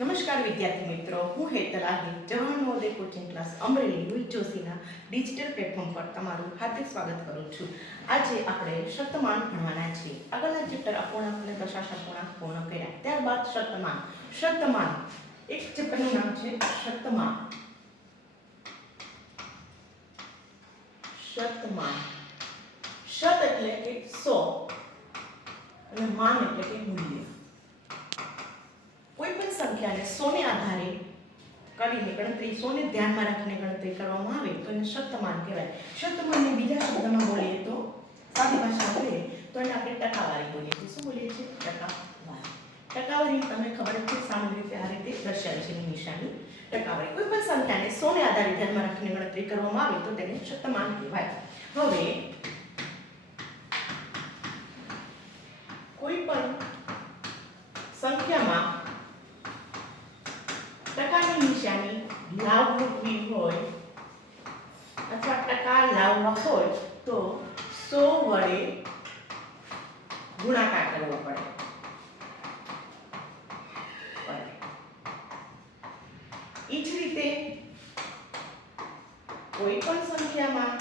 નમસ્કાર વિદ્યાર્થી મિત્રો, હું Hetal Ahir, Jawahar Navodaya coaching class Amreli Louis જોશીના digital platform પર તમારું હાર્દિક સ્વાગત કરું છું. આજે આપણે શતમાન ભણવાના છીએ. આગળના ચેપ્ટર અપૂર્ણાંક અને દશાંશ અપૂર્ણાંક પૂર્ણ કર્યા. ત્યારબાદ શતમાન. શતમાન. એક ચેપ્ટરનું નામ છે શતમાન. શતમાન. શત એટલે કે સો. અને માન એટલે કે મૂલ્ય કોઈ પણ સંખ્યાને સોને આધારે કરીને ગણતરી સોને ધ્યાનમાં રાખીને ગણતરી કરવામાં આવે, તો એને શતમાન કહેવાય. શતમાનને બીજા શબ્દમાં બોલીએ તો સાદી ભાષા બોલીએ, તો એને આપણે ટકાવારી બોલીએ. છીએ શું બોલીએ છીએ? ટકાવારી. ટકાવારી તમને ખબર છે, સામાન્ય રીતે આ રીતે દર્શાવી છે નિશાની. ટકાવારી. કોઈ પણ સંખ્યાને સોને આધારે ધ્યાનમાં રાખીને ગણતરી કરવામાં આવે, તો તેને શતમાન કહેવાય. હવે, કોઈ પણ સંખ્યામાં ટકાની નિશાની. લાવવી હોય, અથવા ટકા લાવવા હોય, તો સો વડે ગુણાકાર કરવો પડે. એ જ રીતે કોઈ પણ સંખ્યામાં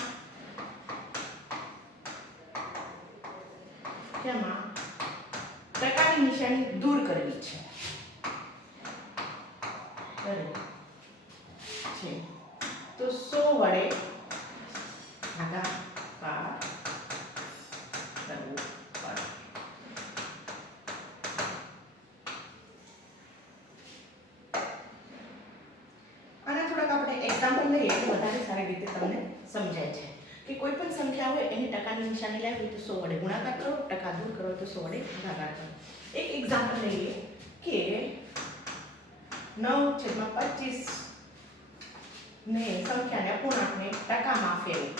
સંખ્યામાં ટકાની નિશાની દૂર કરવી છે કરે છે તો સો વડે ભાગાકાર કરવું પડે આના થોડાક આપણે એક્ઝામ્પલ લઈએ તો વધારે સારી રીતે તમને સમજાય છે. કે કોઈ પણ સંખ્યા હોય, એની ટકાની નિશાની લાવી તો સો વડે ગુણાકાર કરો, ટકા દૂર કરો તો સો વડે ભાગાકાર કરો. એક એક્ઝામ્પલ લઈએ કે નવ છેદમાં પચીસ ને સંખ્યાને અપૂર્ણાંકને ટકામાં ફેરવી.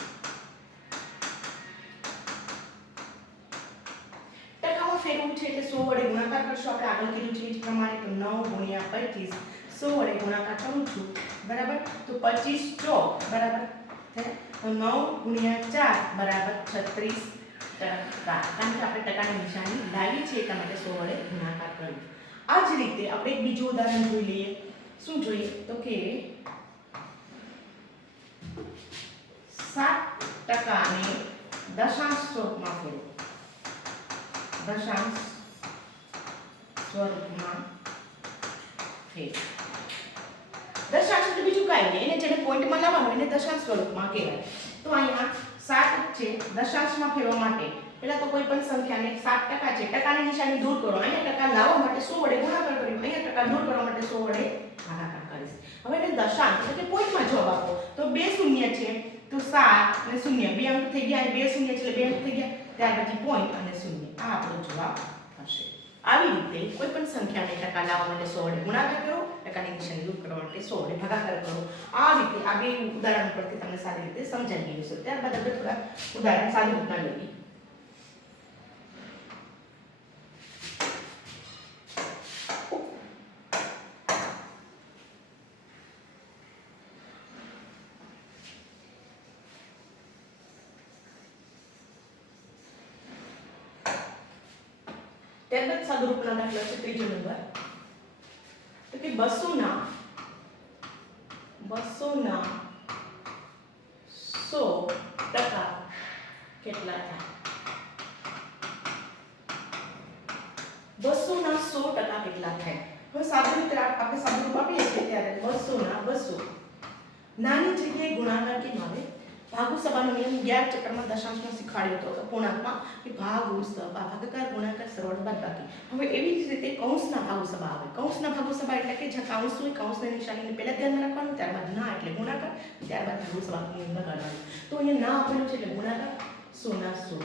ફેરવવું છે એટલે સો વડે ગુણાકાર કરશો. આપણે આગળ કીધું છે એ જ પ્રમાણે તો નવ ગુણ્યા પચીસ, સો વડે ગુણાકાર કરું છું. બરાબર? તો પચીસ ચોક, બરાબર? તો નવ ગુણ્યા ચાર, બરાબર છત્રીસ ટકા. કારણ કે આપણે ટકાની નિશાની લાવી છે એટલા માટે સો વડે ગુણાકાર કર્યો. આ જ રીતે આપણે એક બીજું ઉદાહરણ જોઈ લઈએ. શું જોઈએ? તો કે સાત ટકાને દશાંશ સ્વરૂપમાં ફેરવો. દશાંશ સ્વરૂપમાં ફેરવો. દશાંશ એટલે બીજું કાંઈ નહીં. એને જેને પોઈન્ટમાં લાવવાનું એને દશાંશ સ્વરૂપમાં કહેવાય. તો અહીંયા સાત છે દશાંશમાં ફેરવા માટે. પહેલા તો કોઈ પણ સંખ્યાને સાત ટકા છે, ટકાની નિશાની દૂર કરો. અહીંયા ટકા લાવવા માટે સો વડે ગુણાકાર કર્યો અહીંયા ટકા દૂર કરવા માટે સો વડે ભાગાકાર કરીશ હવે એને દશાંશ એટલે પોઈન્ટમાં જવાબ આપો. તો બે શૂન્ય છે, તો સાત અને શૂન્ય. બે અંક થઈ ગયા, બે શૂન્ય એટલે બે અંક થઈ ગયા. ત્યાર પછી પોઈન્ટ અને શૂન્ય. આ આપણો જવાબ આવી રીતે કોઈ પણ સંખ્યાને ટકા લાવવા માટે સો વડે ગુણાકાર કરો, ટકાની નિશાની દૂર કરવા માટે સો વડે ભાગાકાર કરો. આ રીતે આ બે ઉદાહરણ પરથી તમને સારી રીતે સમજાઈ ગયું છે ત્યારબાદ આપણે થોડા ઉદાહરણ સારી રીતના લઈએ. ત્યારબાદ સાદુરૂપના દાખલા છે ત્રીજો નંબર તો કે બસોના બસોના સો ટકા કેટલા થાય બસોના સો ટકા કેટલા થાય હવે સાદું રીતે આપ- આપણે સાદુરૂપ આપીએ છીએ ત્યારે. બસોના બસો નાની જગ્યાએ ગુણાકાર કેમ આવે ભાગુ સભાનો નિયમ અગિયાર ચક્રમાં દશાંશમાં શીખવાડ્યો હતો. પૂર્ણાંકમાં કે ભાગુ સભા ભાગાકાર, ગુણાકાર સરળ બાદબાકી. હવે એવી જ રીતે કૌંસના ભાગુ સભા આવે. કૌંસના ભાગુ સભા એટલે કે જ્યાં કૌંસ હોય, કૌંસની નિશાનીને પહેલા ધ્યાનમાં રાખવાનું, ત્યારબાદ ના એટલે ગુણાકાર, ત્યારબાદ ભાગુ સભાનો નિયમ લગાડવાનો. તો અહીંયા ના આપેલું છે એટલે ગુણાકાર, સોના, સો.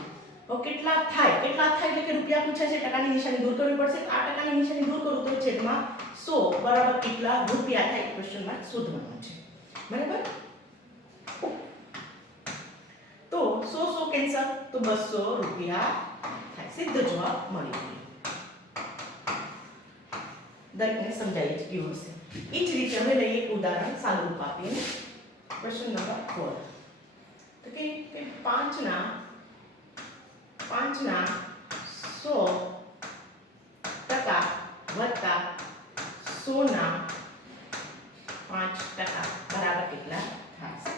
કેટલા થાય? કેટલા થાય એટલે કે રૂપિયા પૂછે છે, ટકાની નિશાની દૂર કરવી પડશે. આ ટકાની નિશાની દૂર કરું તો છેદમાં સો બરાબર કેટલા રૂપિયા થાય? ક્વેશ્ચન માર્ક શોધવાનું છે. બરાબર? સો સો કેન્સલ તો બસો રૂપિયા થાય. સીધો જવાબ મળી ગયો. દરેકને સમજાઈ ગયું હશે. એ જ રીતે હવે લઈએ એક ઉદાહરણ સાદું રૂપ આપીને પ્રશ્ન નંબર ફોર તો કે પાંચના પાંચના સો ટકા વત્તા સોના પાંચ ટકા. બરાબર કેટલા થશે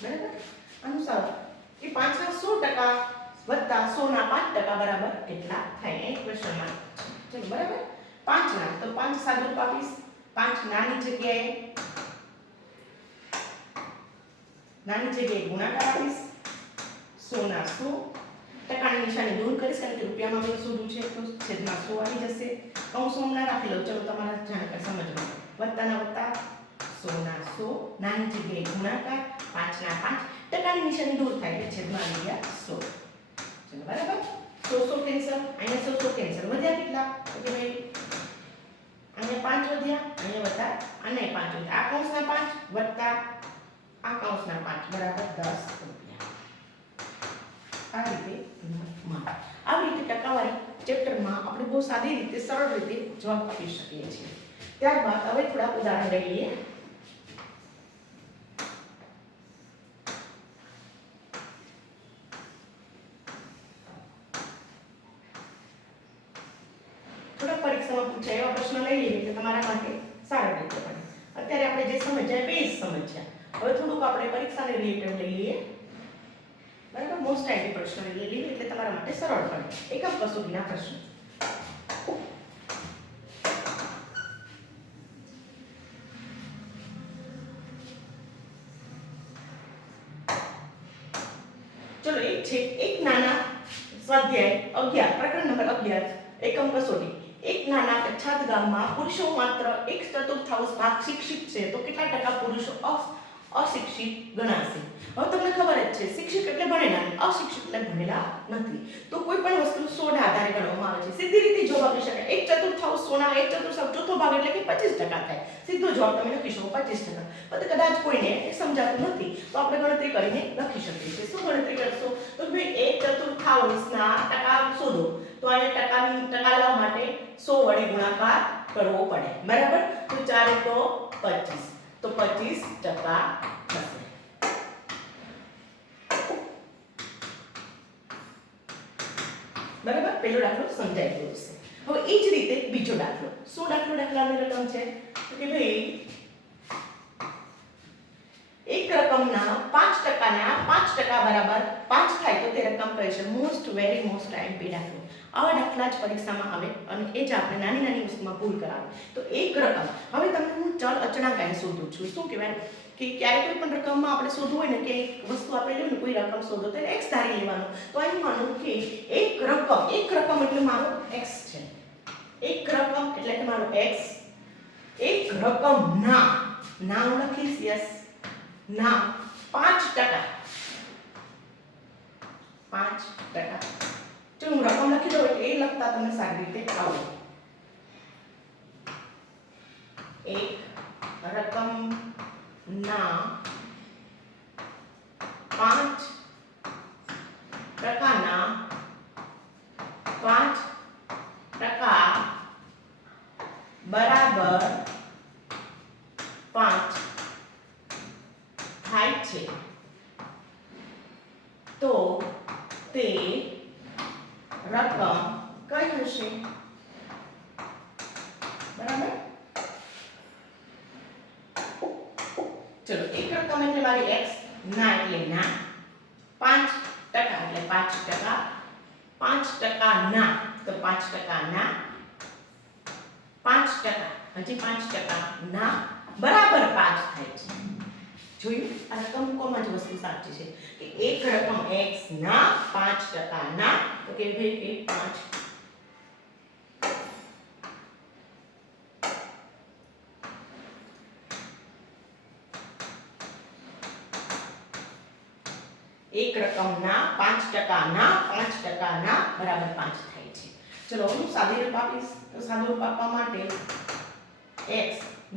બરાબર અનુસાર એ પાંચના સો ટકા વત્તા ટકા બરાબર કેટલા થાય એ ક્વેશ્ચનમાં ચલો, બરાબર? પાંચના તો પાંચ સાદું આપીશ. પાંચ નાની જગ્યાએ નાની જગ્યાએ ગુણાકાર આપીશ. સોના સો, ટકાની નિશાની દૂર કરીશ કારણ કે રૂપિયામાં મેં શોધું છે, તો છેદમાં સો આવી જશે. કૌંસમાં ના રાખી લો ચલો તમારા જાણકાર સમજવા. વત્તાના વત્તા, સોના સો, નાની જગ્યાએ ગુણાકાર, પાંચના પાંચ, ટકાની નિશાની દૂર થાય એટલે છેદમાં આવી ગયા સો. ચલો, બરાબર? સો કેન્સર, અહીંયા સોસો કેન્સર વધ્યા કેટલા? તો ભાઈ, અહીંયા પાંચ વધ્યા, અહીંયા વત્તા, અને પાંચ વધ્યા. આ કૌંસના પાંચ વત્તા, આ કૌંસના પાંચ બરાબર દસ રૂપિયા. આ રીતે માં. આવી રીતે ટકાવારી ચેપ્ટરમાં આપણે બહુ સાદી રીતે, સરળ રીતે જવાબ આપી શકીએ છીએ. ત્યારબાદ હવે થોડાક ઉદાહરણ લઈએ. પરીક્ષામાં પૂછાય એવા પ્રશ્નો લઈ લઈએ કે તમારા માટે સારા રીતે પડે અત્યારે આપણે જે સમજ્યા બે જ સમજ્યા હવે થોડુંક આપણે પરીક્ષાને રિલેટેડ લઈ લઈએ. બરાબર? મોસ્ટ આઈટી પ્રશ્નો લઈ લઈએ એટલે તમારા માટે સરળ પડે એક જ કસોટીના પ્રશ્નો. ચલો, એક છે, એક નાના સ્વાધ્યાય અગિયાર, પ્રકરણ નંબર અગિયાર, એકમ કસોટી. એક નાના પછાત ગામમાં પુરુષો માત્ર એક ચતુર્થાંશ ભાગ શિક્ષિત છે. તો કેટલા ટકા પુરુષો અશિક્ષિત ગણાશે? હવે તમને ખબર જ છે, શિક્ષિત એટલે ભણેલા, અશિક્ષિત એટલે ભણેલા નથી. તો કોઈ પણ વસ્તુ સોના આધારે છે સીધી રીતે જોબ આપી શકાય. એક ચતુર્થાંશ સોના એક ચતુર્થાંશ ચોથો ભાગ એટલે કે પચીસ ટકા થાય. સીધો જવાબ તમે લખી શકો પચીસ ટકા. પણ કદાચ કોઈને સમજાતું નથી, તો આપણે ગણતરી કરીને લખી શકીએ છીએ. શું ગણતરી કરશો? તો ભાઈ એક ચતુર્થાંશના ટકા શોધો. તો અહીંયા ટકાની, ટકા લાવવા માટે સો વડે ગુણાકાર કરવો પડે. બરાબર? તો ચાર તો પચીસ. તો પચીસ ટકા થશે બરાબર? પહેલો દાખલો સમજાઈ ગયો છે હવે એ જ રીતે બીજો દાખલો. શું દાખલો દાખલાની રકમ છે? કે ભાઈ, એક રકમના પાંચ ટકાના પાંચ ટકા બરાબર પાંચ થાય તો તે રકમ કહે છે મોસ્ટ વેરી મોસ્ટ આઈમ્પી દાખલો. આવા દાખલા જ પરીક્ષામાં આવે અને એ જ આપણે નાની નાની વસ્તુમાં ભૂલ કરાવે. તો એક રકમ. હવે અચળાંક અહીં શોધું છું. શું કહેવાય? કે ક્યારે કોઈ પણ રકમમાં આપણે શોધવું હોય ને કે એક વસ્તુ આપેલી હોય ને, કોઈ રકમ શોધો તો એક્સ ધારી લેવાનું. તો અહીં માનું કે એક રકમ એક રકમ એટલે મારો એક્સ છે. એક રકમ એટલે કે મારો એક્સ એક રકમ ના. ના હું લખીશ યસ ના. પાંચ ટકા. પાંચ ટકા. જો હું રકમ લખી દઉં એટલે એ લખતા તમને સારી રીતે આવડે એક રકમ ના. પાંચ પ્રકારના. પાંચ ટકા બરાબર. પાંચ. થાય છે. તો તે રકમ કઈ હશે બરાબર ચલો એક રકમ એટલે મારી x ના એટલે ના પાંચ ટકા એટલે પાંચ ટકા પાંચ ટકા ના તો પાંચ ટકા ના પાંચ ટકા હજી પાંચ ટકા ના બરાબર પાંચ થાય છે જોયું આ રકમ મૂકવામાં જ વસ્તુ સાચી છે કે એક રકમ x ના પાંચ ટકા ના તો કે ભાઈ કે પાંચ એક રકમના પાંચ ટકાના પાંચ ટકાના બરાબર પાંચ થાય છે. ચલો હું સાદી રૂપ આપીશ. તો સાદું રૂપ આપવા માટે x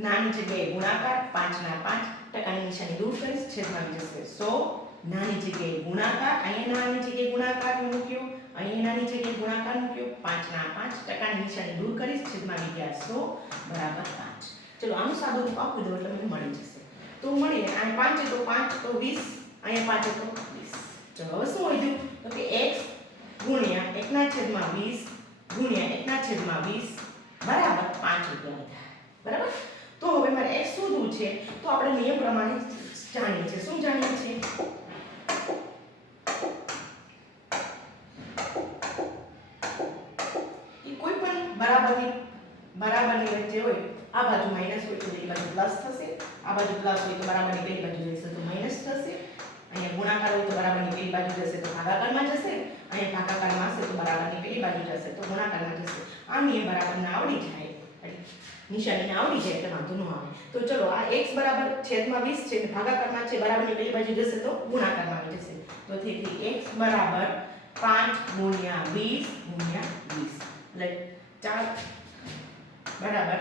નાની જગ્યાએ ગુણાકાર પાંચના પાંચ ટકાની નિશાની દૂર કરીશ, છેદમાં જશે સો. નાની જગ્યાએ ગુણાકાર, અહીંયા નાની જગ્યાએ ગુણાકાર મૂક્યો, અહીંયા નાની જગ્યાએ ગુણાકાર મૂક્યો પાંચના પાંચ ટકાની નિશાની દૂર કરીશ, છેદમાં વિદ્યા સો, બરાબર પાંચ. ચલો આનું સાદું રૂપ આપી દો એટલે મળી જશે. તો મળીએ અહીંયા પાંચ તો પાંચ, તો વીસ. અહીંયા પાંચ એકમ વીસ. ચલો હવે શું હોય તો કે એક્સ ગુણ્યા એકના છેદમાં વીસ ગુણ્યા એકના છેદમાં વીસ બરાબર પાંચ રૂપિયા વધ્યા બરાબર? તો હવે મારે એક્સ શોધવું છે? તો આપણે નિયમ પ્રમાણે જાણીએ છીએ. શું જાણીએ છીએ? બરાબરની બરાબરની વચ્ચે હોય, આ બાજુ માઇનસ હોય તો પેલી બાજુ પ્લસ થશે. આ બાજુ પ્લસ હોય તો બરાબરની પેલી બાજુ રહેશે તો માઇનસ થશે. અહીંયા ગુણાકાર હોય તો બરાબરની પેલી બાજુ જશે તો ભાગાકારમાં જશે અહીંયા ભાગાકારમાં હશે તો બરાબરની પેલી બાજુ જશે તો ગુણાકારમાં જશે. આ નિયમ બરાબરને આવડી જાય. નિશાનીને આવડી જાય એટલે વાંધો ન આવે. તો ચલો, આ x બરાબર છેદમાં 20 છે અને ભાગાકારમાં છે બરાબરની પેલી બાજુ જશે તો ગુણાકારમાં આવી જશે. તો તેથી x બરાબર 5 ગુણ્યા 20 ગુણ્યા 20 એટલે 4 બરાબર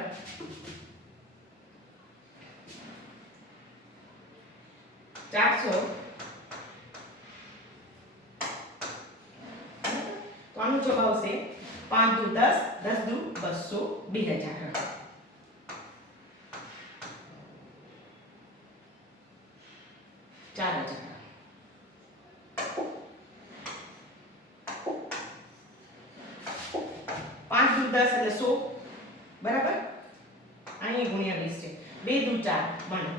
ચારસો તો જવાબ આવશે પાંચ દુ દસ દસ દુ બસો બે હજાર. ચાર હજાર. પાંચ દુ દસ એટલે સો. બરાબર? અહીં ગુણ્યા વીસ છે. બે દુ ચાર, બને.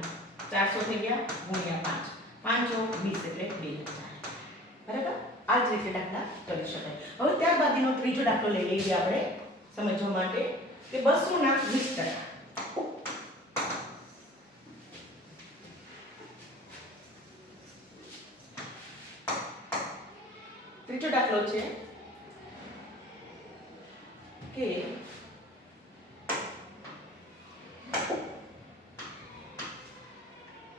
ચારસો થઈ ગયા, ગુણ્યા પાંચ. પાંચસો વીસ એટલે બે હજાર. આ જ રીતે દાખલા કરી શકાય. હવે ત્યારબાદનો ત્રીજો દાખલો લઈ લઈએ આપણે સમજવા માટે કે બસો ના વીસ ટકા ત્રીજો દાખલો છે કે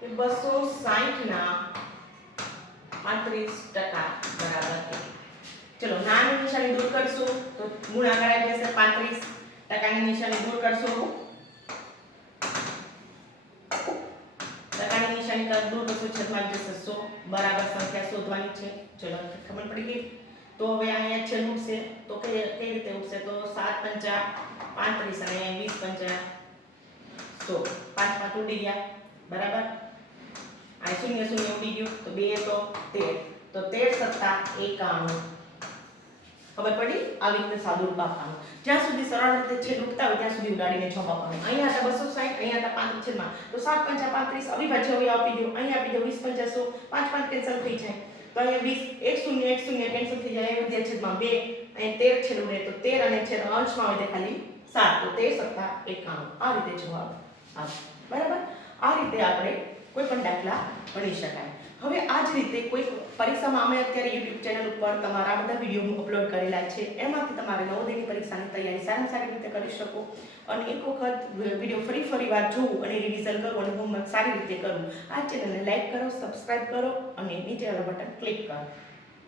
કે બસો સાઠ ના પાંત્રીસ ટકા બરાબર કેટલું? ચલો, નાની નિશાની દૂર કરશું, તો ગુણાકાર આવી જશે પાંત્રીસ. ટકાની નિશાની દૂર કરશું. ટકાની નિશાની દૂર કરશું, છેદમાં જશે સો. બરાબર સંખ્યા શોધવાની છે. ચલો ખબર પડી ગઈ? તો હવે અહીંયા છેલ્લું ઉઠશે તો કે કઈ રીતે ઉઠશે તો સાત પંચા પાંત્રીસ અને વીસ પંચા સો. પાંચમાં પાંચ ઉડી ગયા. બરાબર? આ શૂન્ય શૂન્ય ઉડી ગયું. તો બે તો તેર. તો તેર સત્તા એકાણું. ખબર પડી? આવી રીતે સાદું રૂપ જ્યાં સુધી સરળ રીતે છે ડૂબતા હોય ત્યાં સુધી ઉડાડીને જવાબ આપવાનું અહીંયા હતા બસો સાઠ અહીંયા હતા પાંચ છેદમાં. તો સાત પંચા પાંત્રીસ, અવિભાજ્ય હવે આપી દો. અહીંયા આપી દો વીસ પંચા સો. પાંચ પાંચ કેન્સલ થઈ જાય. તો અહીંયા વીસ, એક શૂન્ય એક શૂન્ય કેન્સલ થઈ જાય. વધ્યા છેદમાં બે. અહીંયા તેર છેદું રહે તો તેર અને છેદ અંશમાં હોય તે ખાલી સાત. તો તેર સત્તા એકાણું. આ રીતે જવાબ આવે. બરાબર? આ રીતે આપણે કોઈ પણ દાખલા ભણી શકાય. હવે આ જ રીતે કોઈ પરીક્ષામાં અમે અત્યારે યુટ્યુબ ચેનલ ઉપર તમારા બધા વીડિયો અપલોડ કરેલા છે, એમાંથી તમારે નવોદયની પરીક્ષાની તૈયારી સારામાં સારી રીતે કરી શકો અને એક વખત વીડિયો ફરી ફરી વાર જોવું અને રિવિઝન કરવું અને હોમવર્ક સારી રીતે કરવું. આ ચેનલને લાઇક કરો સબસ્ક્રાઇબ કરો અને નીચે બટન ક્લિક કરો.